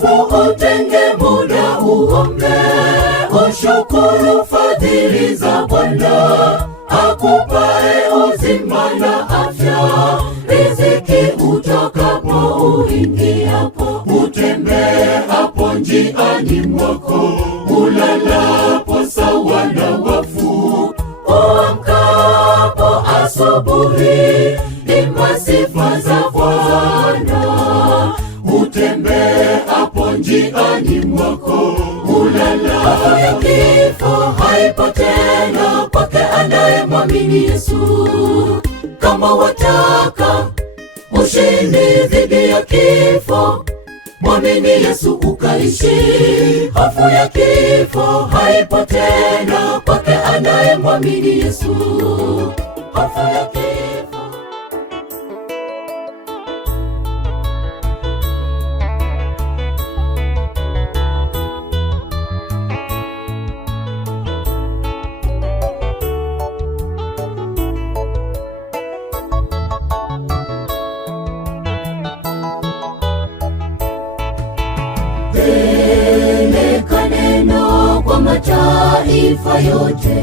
Hebu utenge muda uombe, ushukuru fadhili za Bwana akupae uzima na afya, riziki utakapo uingiapo, utembeapo njiani mwako, ulalapo sawa na wafu, uamkapo asubuhi, imba sifa za Bwana. Utembeapo njiani mwako, ulalapo ya kifo haipo tena kwake anayemwamini Yesu. Kama wataka ushindi dhidi ya kifo, mwamini Yesu ukaishi. Hofu ya kifo haipo tena kwake anayemwamini Yesu. Hofu ya kifo. Peleka neno kwa mataifa yote,